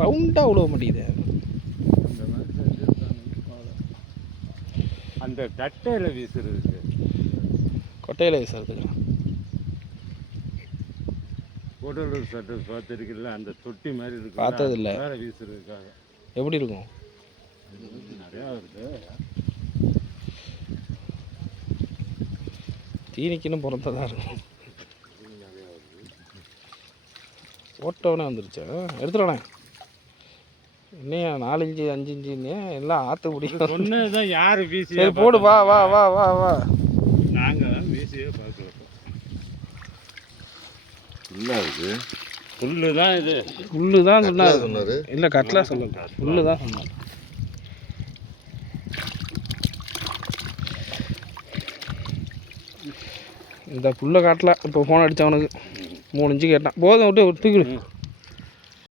ரவுண்டாக விழுவ மாட்டேங்குது. அந்த மாதிரி செஞ்சுருக்காங்க. அந்த கட்டையில் வீசுறதுக்கு, கொட்டையில் வீசுறதுக்கு கூடலூர் சட்டை பார்த்துருக்குல்ல, அந்த தொட்டி மாதிரி இருக்கு, பார்த்ததில்ல. வேறு வீசுறதுக்காக எப்படி இருக்கும்? நிறையா இருக்குது. தீனிக்குன்னு பிறந்ததான் இருக்கும். ஓட்டவனே வந்துருச்சா? எடுத்துடணே. இன்னையா 4 இன்ச்சு 5 இன்ச்சுன்னு எல்லாம் ஆற்று முடியும். சொன்னதுதான் யார் வீசி? சரி போடு, வா வா வா வா வா. நாங்கள் வீசியே பார்க்கல. இல்லை, இது புல்லு தான். இது புல்லு தான் சொன்னார். இல்லை, கட்லா சொல்லல, புல்லு தான் சொன்னார். இந்த புல்லை காட்டல. இப்போ ஃபோன் அடித்தவனுக்கு 3 இன்ச்சு கேட்டான். போதும், விட்டு தூக்கிடு.